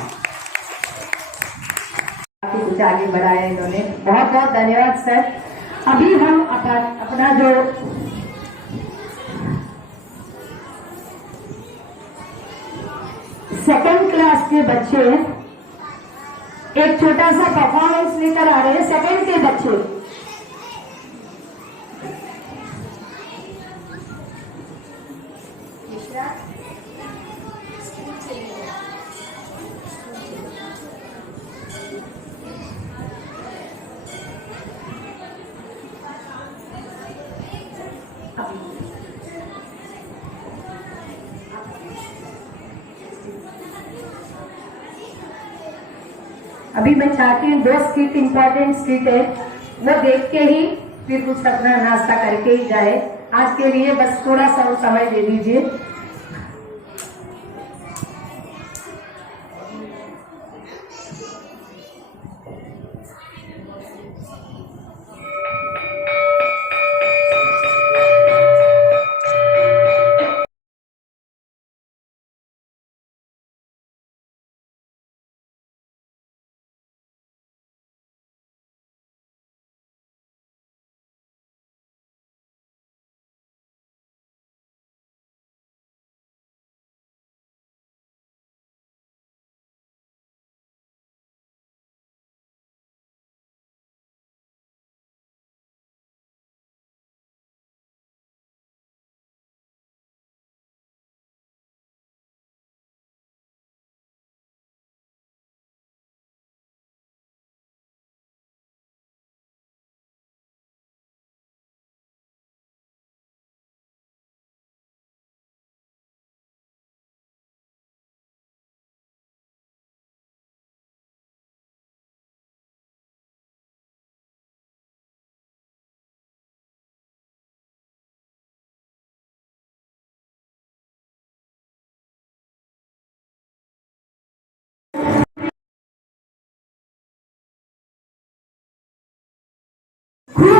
कुछ आगे बढ़ाया इन्होंने, बहुत बहुत धन्यवाद सर। अभी हम अपना जो सेकंड क्लास के बच्चे एक छोटा सा परफॉर्मेंस लेकर आ रहे हैं। सेकंड के बच्चे अभी मैं चाहती हूँ 2 स्किट इम्पोर्टेंट स्किट है वो देख के ही फिर कुछ अपना नाश्ता करके ही जाए। आज के लिए बस थोड़ा सा समय दे दीजिए।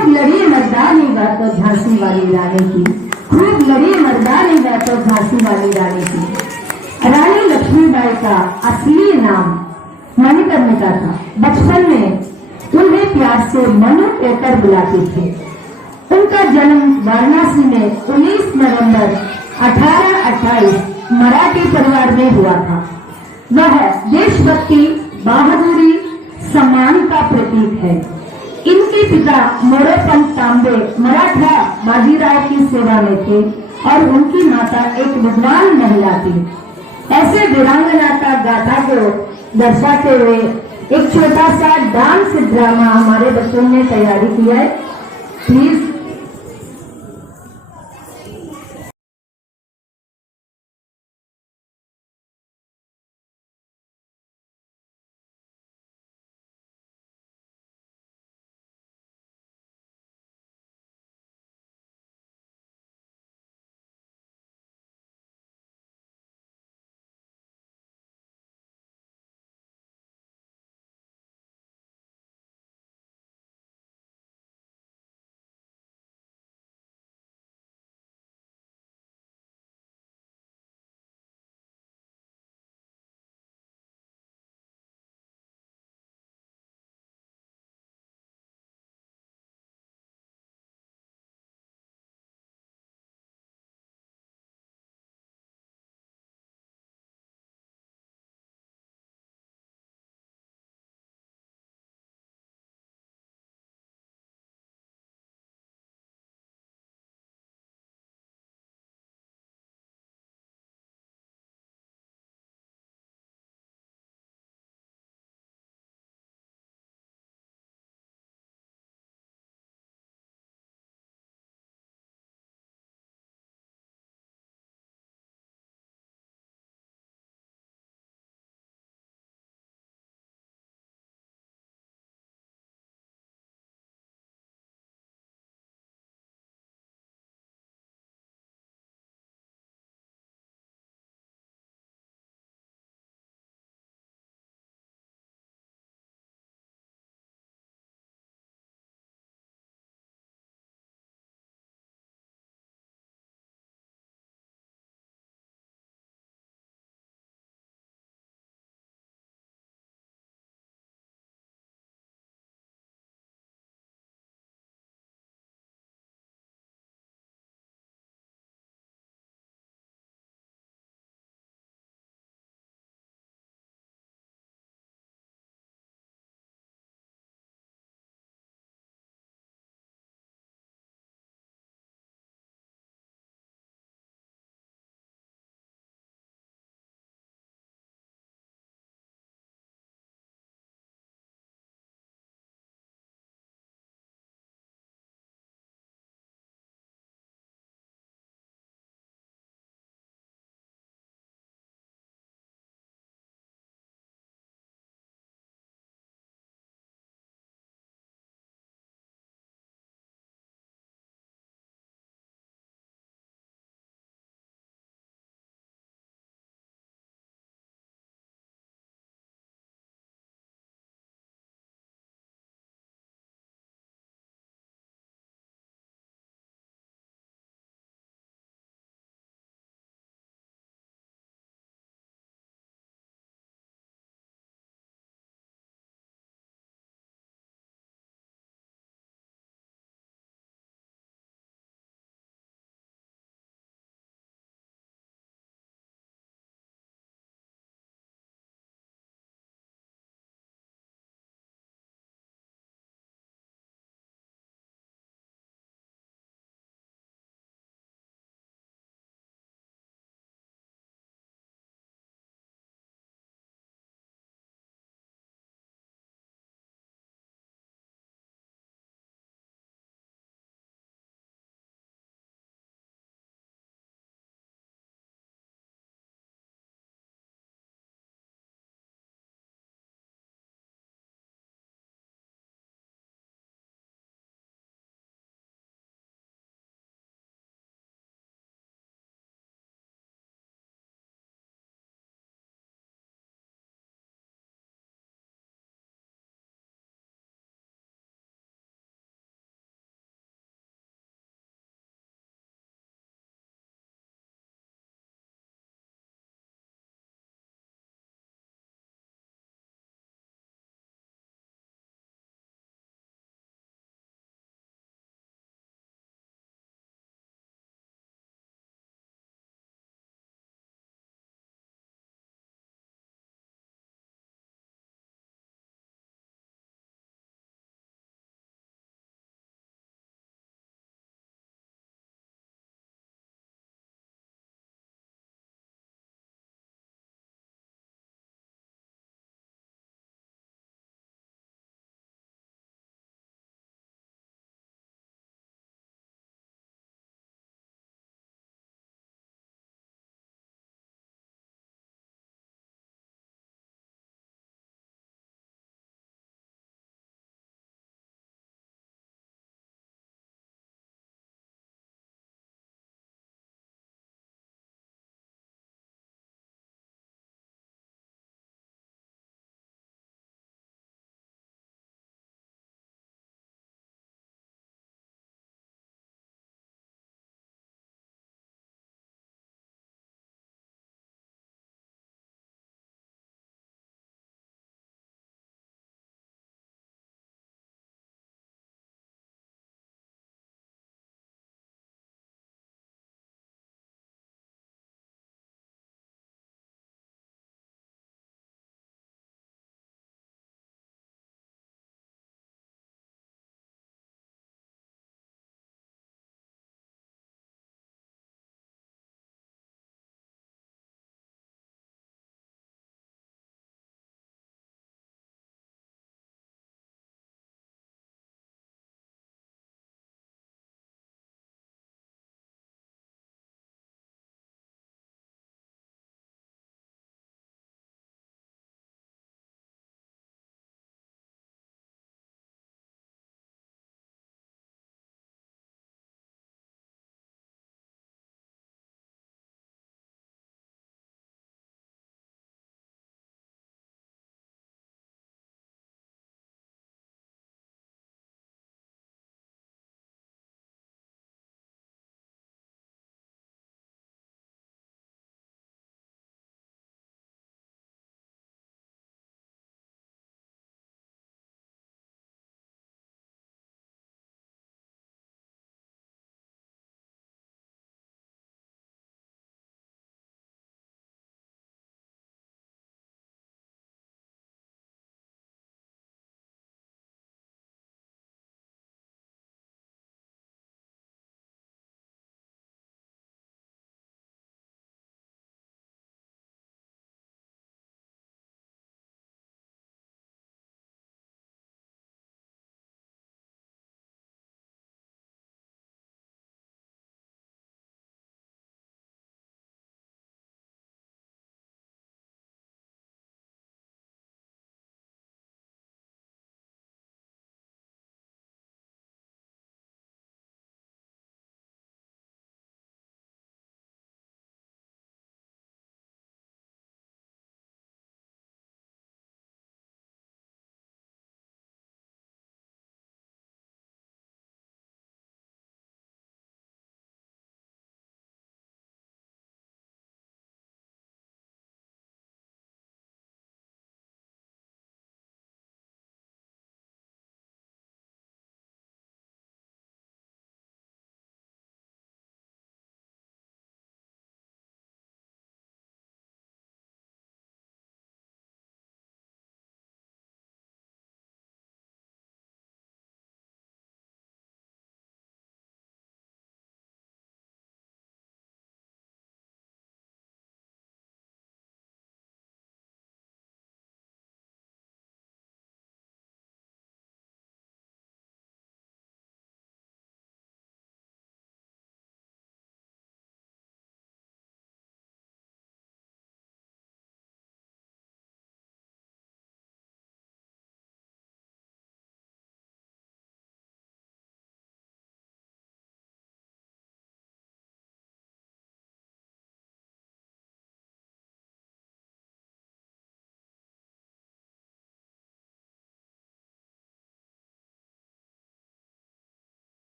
खूब लड़ी मर्दानी बातों झांसी वाली रानी की, खूब लड़ी मर्दानी बातों झांसी वाली रानी की। रानी लक्ष्मीबाई का असली नाम मणिकर्णिका था। बचपन में उन्हें प्यार से मनु कहकर बुलाते थे। उनका जन्म वाराणसी में 19 नवंबर 1828 मराठी परिवार में हुआ था। वह देशभक्ति, बहादुरी, सम्मान का प्रतीक है। इनके पिता मोरोपंत तांबे मराठा बाजीराव की सेवा में थे और उनकी माता एक विद्वान महिला थी। ऐसे वीरांगना का गाथा को दर्शाते हुए एक छोटा सा डांस ड्रामा हमारे बच्चों ने तैयारी किया है। प्लीज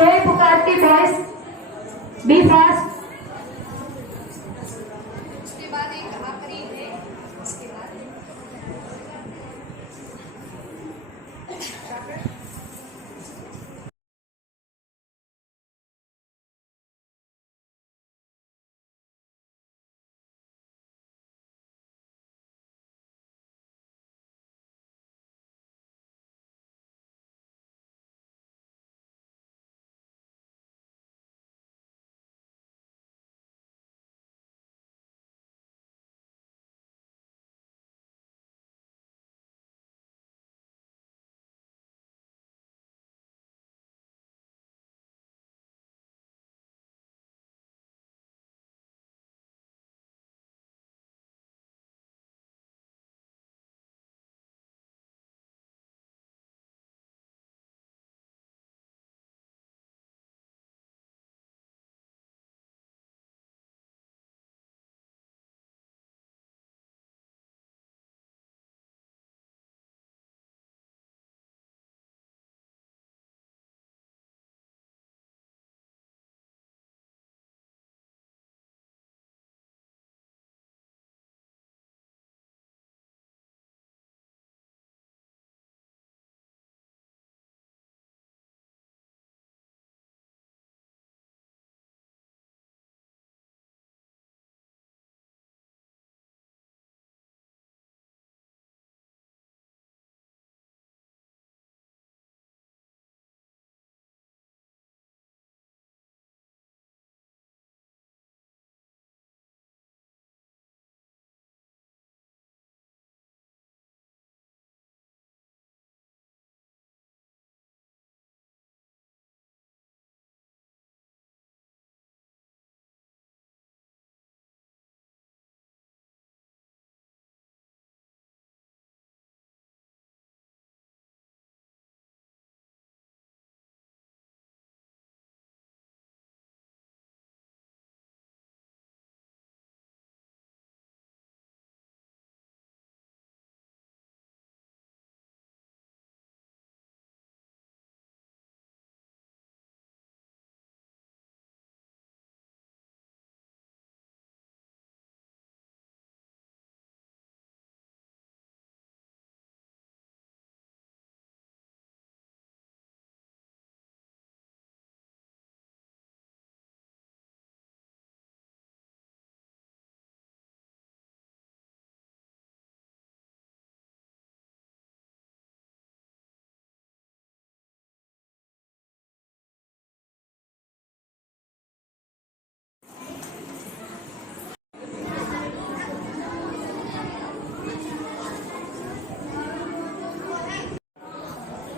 सोए पुकारती बॉयज, बी फास्ट। उसके बाद एक आखिरी है, उसके बाद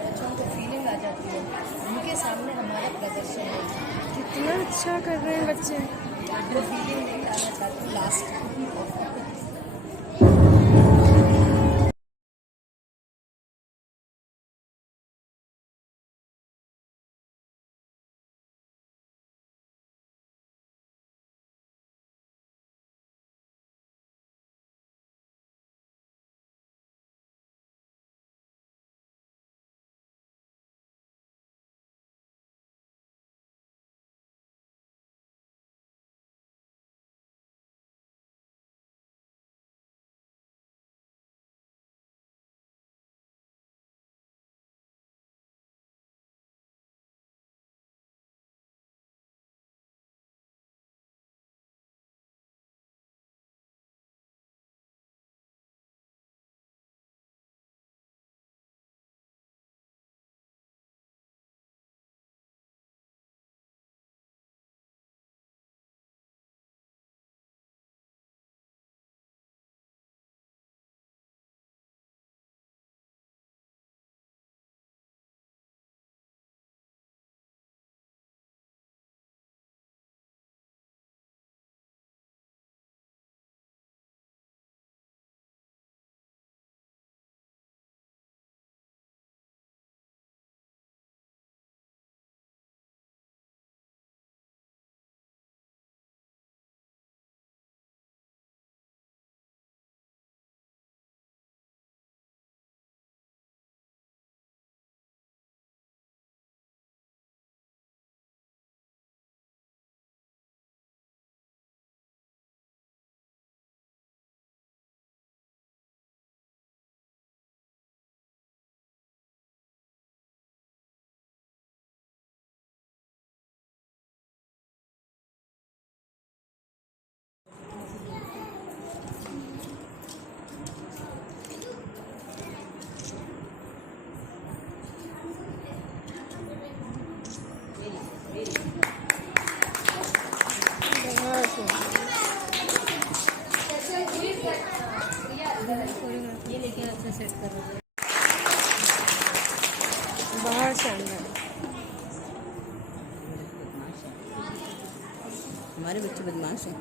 बच्चों को फीलिंग आ जाती है, उनके सामने हमारा प्रदर्शन है। कितना अच्छा कर रहे हैं बच्चे। जो फीलिंग नहीं लाना चाहती लास्ट बहुत शानदार। हमारे बच्चे बदमाश हैं।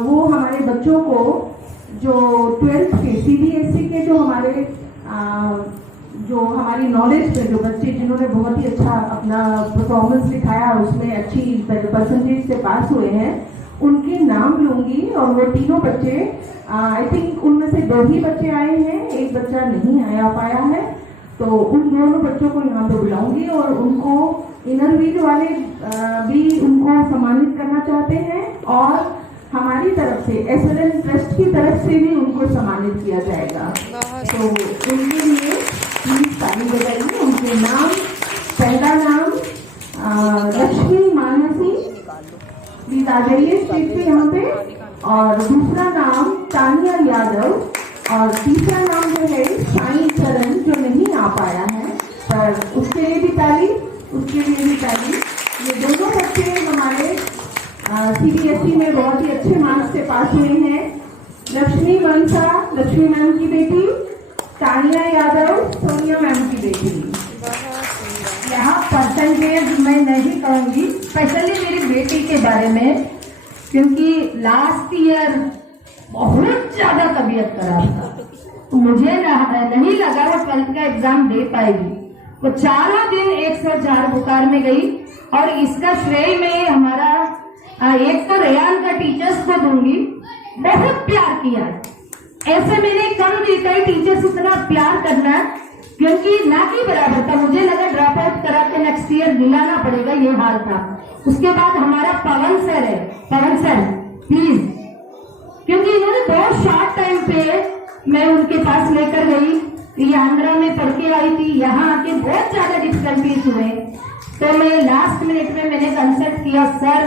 वो हमारे बच्चों को जो 12th के CBSE के जो हमारे जो हमारी नॉलेज पे जो बच्चे जिन्होंने बहुत ही अच्छा अपना परफॉर्मेंस दिखाया उसमें अच्छी परसेंटेज से पास हुए हैं उनके नाम लूंगी। और वो तीनों बच्चे आई थिंक उनमें से 2 ही बच्चे आए हैं, एक बच्चा नहीं आया पाया है, तो उन दोनों बच्चों को यहाँ पे बुलाऊंगी और उनको इनरव्हील वाले भी उनको सम्मानित करना चाहते हैं और हमारी तरफ से SLN ट्रस्ट की तरफ से भी उनको सम्मानित किया जाएगा। तो उनके लिए प्लीज ताली बजाइए। उनके नाम, पहला नाम लक्ष्मी मानसी, प्लीज आ जाइए स्टेज पे यहाँ पे, और दूसरा नाम तानिया यादव, और तीसरा नाम जो है साई चरण जो नहीं आ पाया है, पर उसके लिए भी ताली, उसके लिए भी ताली। ये दोनों बच्चे हमारे CBSE में बहुत ही अच्छे मार्क्स से पास हुए हैं। लक्ष्मी मनसा, लक्ष्मी मैम की बेटी, तानिया यादव, सोनिया मैम की बेटी। यहाँ परसेंटेज मैं नहीं कहूँगी, स्पेशली मेरी बेटी के बारे में, क्योंकि लास्ट ईयर बहुत ज्यादा तबीयत खराब था। मुझे नहीं लगा वो 12th का एग्जाम दे पाएगी। वो चारों दिन 104 बुखार में गई, और इसका श्रेय मैं हमारा एक तो रेयान का टीचर्स को दूंगी, बहुत प्यार किया। ऐसे मैंने कम देखा है टीचर्स उतना प्यार करना, क्योंकि ना की बराबर था। मुझे लगा ड्रॉप आउट करा के नेक्स्ट ईयर दिलाना पड़ेगा, ये हाल था। उसके बाद हमारा पवन सर है, पवन सर प्लीज, क्योंकि इन्होंने बहुत शॉर्ट टाइम पे मैं उनके पास लेकर गई, ये आंध्रा में पढ़ के आई थी, यहाँ आके बहुत ज्यादा डिफिकल्टीज हुए, तो मैं लास्ट मिनट में मैंने कंसल्ट किया, सर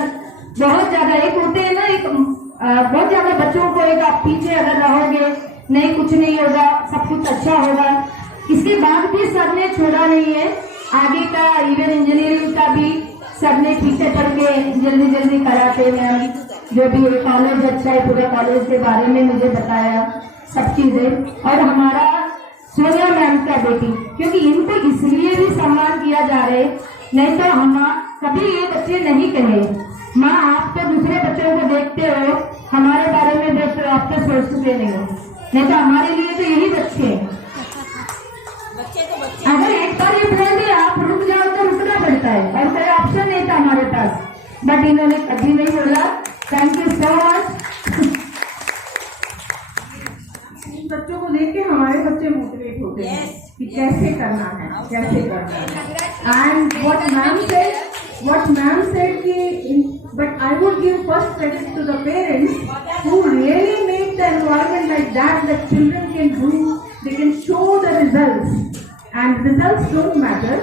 बहुत ज्यादा एक होते हैं ना, एक बहुत ज्यादा बच्चों को एक आप पीछे अगर रहोगे नहीं कुछ नहीं होगा, सब कुछ अच्छा होगा। इसके बाद भी सर ने छोड़ा नहीं है, आगे का इवन इंजीनियरिंग का भी सर ने पीछे पड़ के जल्दी जल्दी कराते हैं, जो भी कॉलेज अच्छा है, पूरे कॉलेज के बारे में मुझे बताया सब चीजें। और हमारा सोनिया मैम का बेटी, क्योंकि इनको इसलिए भी सम्मान किया जा रहा है, नहीं तो हम कभी ये बच्चे नहीं कहे माँ आप तो दूसरे बच्चों को देखते हो, हमारे बारे में देखते हो, आप तो सोच चुके नहीं हो, नहीं तो हमारे लिए तो यही बच्चे हैं। अगर एक बार ये बोल दिया आप रुक जाओ तो रुकना पड़ता है, और कोई ऑप्शन नहीं था हमारे पास, बट इन्होंने कभी नहीं बोला। Thank you so much. बच्चों को देख के हमारे बच्चे मोटिवेट होते हैं कि कैसे करना है, कैसे करना है। एंड व्हाट मैम सेड कि but I would give first credit to the parents who really make the environment like that children can do, they can show the results, and results don't matter,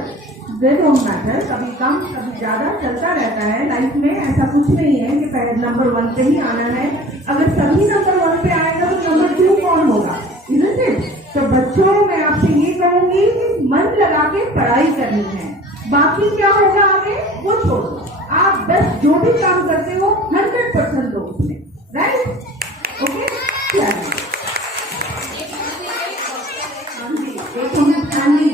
they don't matter, कभी कम कभी ज्यादा चलता रहता है life में। ऐसा कुछ नहीं है कि पहले नंबर 1 पे ही आना है, अगर सभी नंबर 1 पे आएगा तो नंबर 2 कौन होगा, isn't it? तो बच्चों मैं आपसे ये कहूंगी कि मन लगा के पढ़ाई करनी है, बाकी क्या होगा आगे वो छोड़ो, आप बस जो भी काम करते हो 100% दो उसमें, राइट? ओके, एक मिनट खाली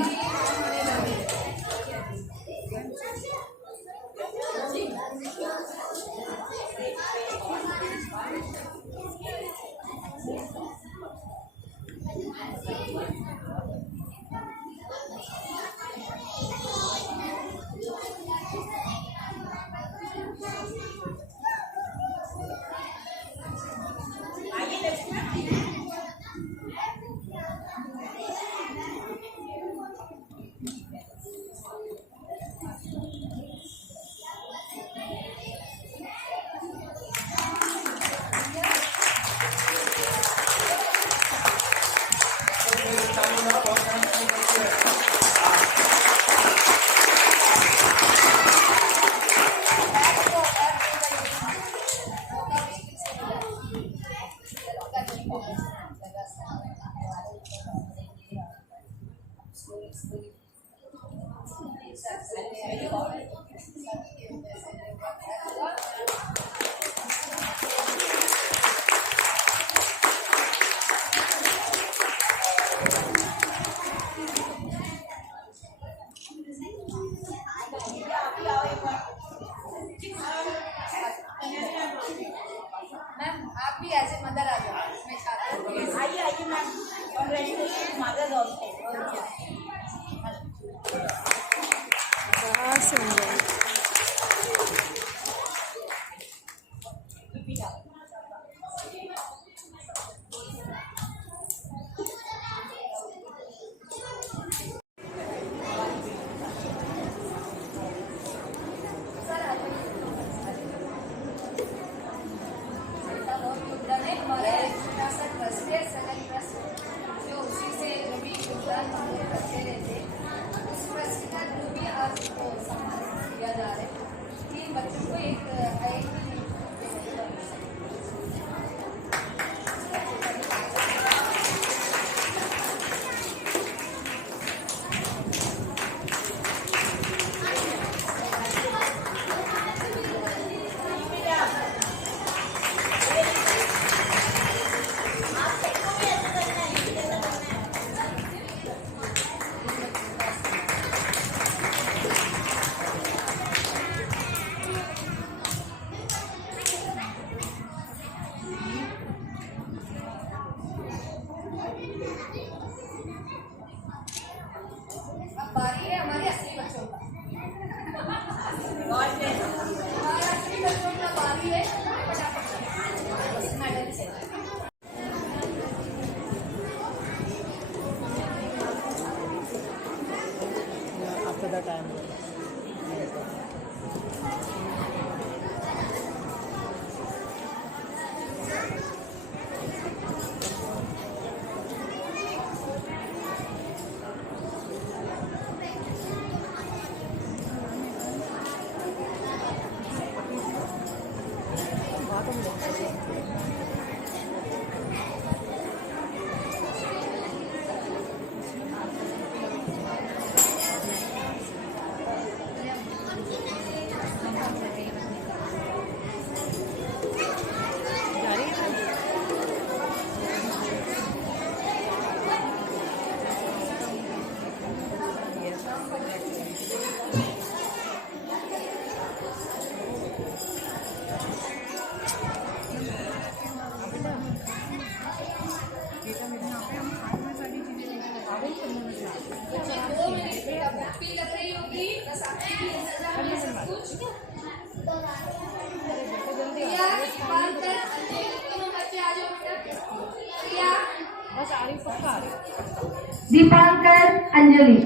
दीपांकर, अंजलि,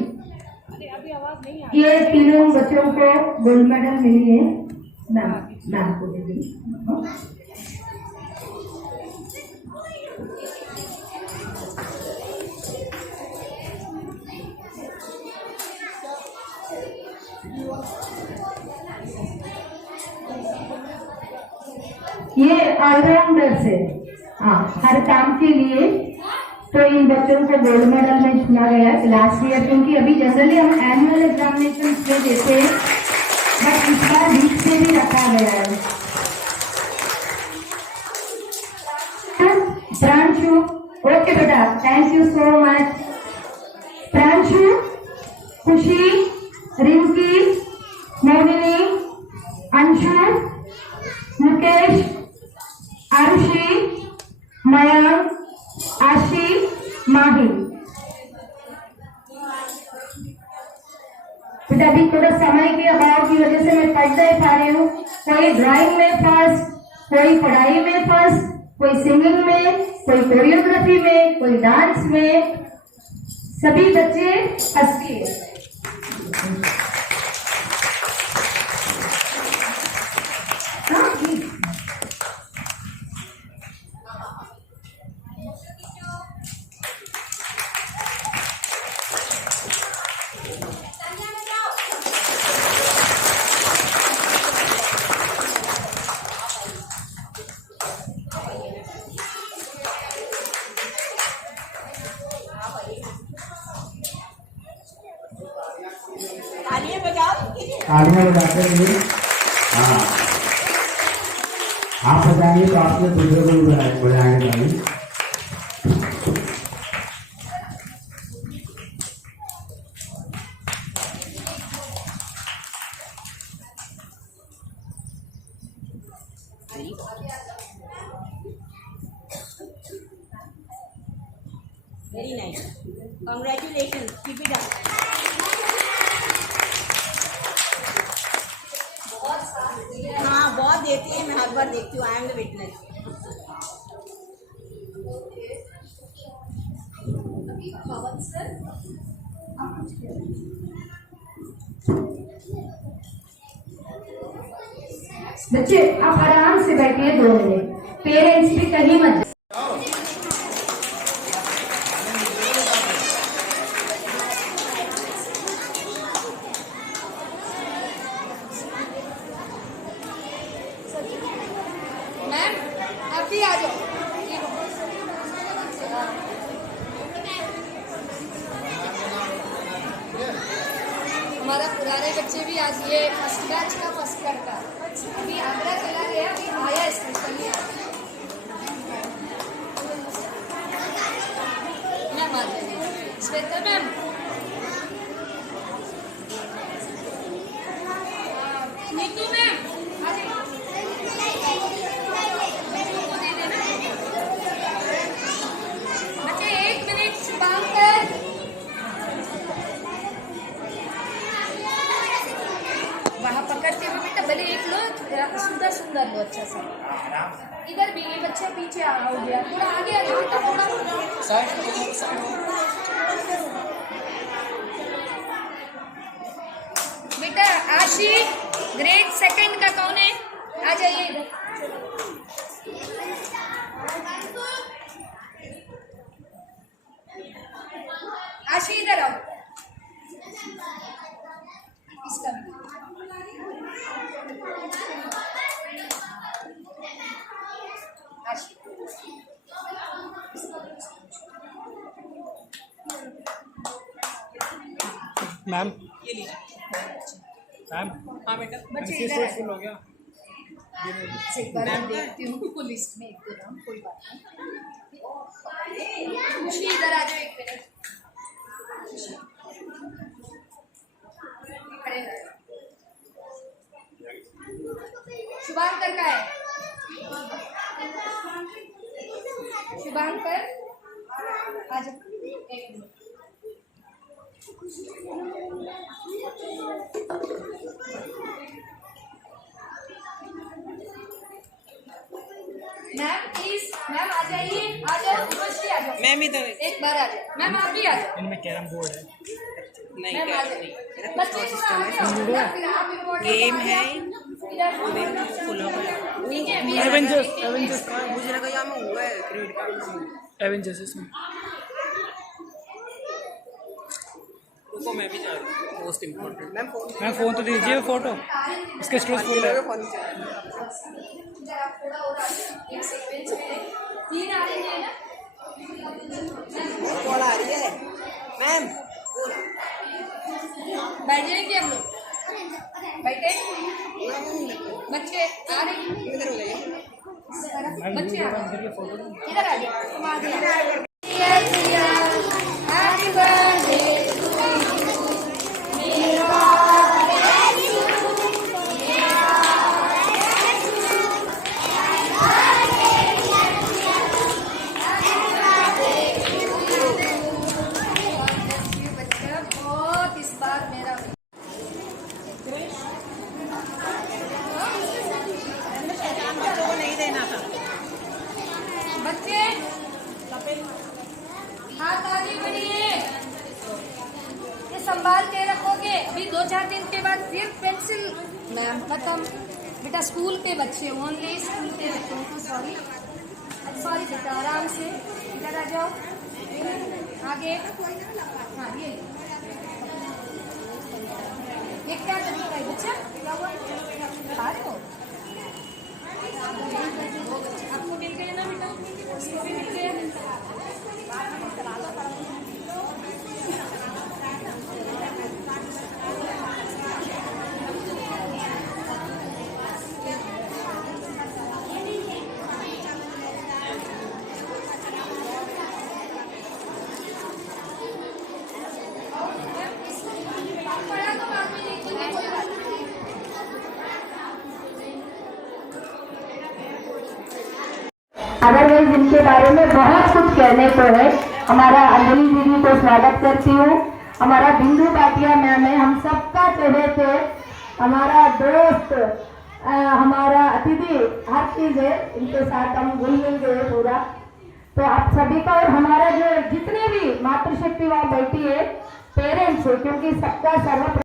ये तीनों बच्चों को गोल्ड मेडल मिली है। मैम को दे दी। ये ऑलराउंडर से हर काम के लिए, तो इन बच्चों को गोल्ड मेडल में चुना गया लास्ट ईयर, क्योंकि अभी जनरली हम एनुअल एग्जामिनेशन में देते हैं, बट इस बार वीक से भी रखा गया है। प्रांशु, ओके बेटा, thank you so much. Pranshu, खुशी, रिंकी, मोहिनी, अंशु, मुकेश, आरुषि, मयंक, आशी, माही। बेटा अभी थोड़ा समय के अभाव की वजह से मैं पढ़ नहीं पा रही हूँ। कोई ड्राइंग में फर्स्ट, कोई पढ़ाई में फर्स्ट, कोई सिंगिंग में, कोई कोरियोग्राफी में, कोई डांस में, सभी बच्चे हंसती है। तालियां बजाते हुए, हाँ आप बजाएंगे तो आपने दूसरे को भी बजाएंगे ताली। Very nice. Congratulations. Keep it up. हाँ बहुत देती है, मैं हर बार देखती हूँ। I am the witness. बच्चे आप आराम से बैठिए 2 मिनट, पेरेंट्स भी कहीं मत। मैम आप भी आ जाओ। हमारा पुराने बच्चे भी आज ये फर्स्ट बैच का फर्स्ट लड़का अभी आगरा चला गया, अभी आया स्पेशली मैम आ जाइए। श्वेता मैम, नीतू मैम आ जाइए। बच्चे 1 मिनट शुभांकर, वहाँ पकड़ते हुए बेटा, भले एक लो, सुंदर सुंदर लो अच्छा सा। इधर भी ये बच्चा पीछे हो गया, थोड़ा आगे आ जाओ, थोड़ा बेटा। आशी ग्रेड 2 का कौन है? आ जाइए इधर। आशी इधर आओ। इसका मैम मैम हाँ बेटा बच्चे MCS इधर फुल हो गया एक बार मैं देखती हूँ लिस्ट में एक दो नाम, कोई बात नहीं। खुशी इधर आ जाओ एक मिनट। खड़े रहो। शुभांकर का है, शुभांकर आ जाओ एक मिनट। मैम प्लीज, मैम आ जाइए, आ जाओ, खुशी आ जाओ। मैम इधर एक बार आ जाओ। मैम आप भी आ जाओ। इनमें कैरम बोर्ड है मैम आ जाओ। बच्चे गेम है, ठीक है। एवेंजर्स का मुझे लगा यहाँ में हुआ है क्रेडिट कार्ड एवेंजर्स इसमें उसको मैं भी जा रहा हूँ मोस्ट इम्पोर्टेंट। मैम फोन तो दीजिए फोटो इसके स्टोरेज फुल है। जरा थोड़ा और आ जाओ। एक सीक्वेंस में 3 आ रही है ना, कॉल आ रही है मैम। बैठ जाएंगे हम लोग, बैठे बच्चे आ रहे हैं, इधर हो जाइए। बच्चे आ रहे हैं, इधर आ जाओ। हैप्पी बर्थडे बहुत इस बार मेरा नहीं देना था बच्चे हाथ आगे बढ़िए, ये संभाल के रखोगे। अभी 2-4 दिन के बाद फिर पेंसिल मैम खत्म। बेटा स्कूल के बच्चे, ओनली स्कूल के बच्चों को सॉरी सॉरी बेटा, आराम से इधर आ जाओ, आगे। हाँ ये क्या तरीका है बच्चा, क्या हुआ खा रहे हो? आपको मिल गए ना बेटा, इसको भी मिल गया। पढ़ा तो बाद में देखेंगे, कोई बात नहीं। अदरवाइज इनके बारे में बहुत कुछ कहने को है। हमारा अंजलि दीदी को स्वागत करती हूँ। हमारा बिंदु पाटिया मैम है, हम सबका चेहरे थे, हमारा दोस्त, हमारा अतिथि, हर चीज है। इनके साथ हम घुल मिल गए पूरा। तो आप सभी का और हमारा जो जितने भी मातृशक्ति वहाँ बैठी है पेरेंट्स है, क्योंकि सबका सर्वप्रथम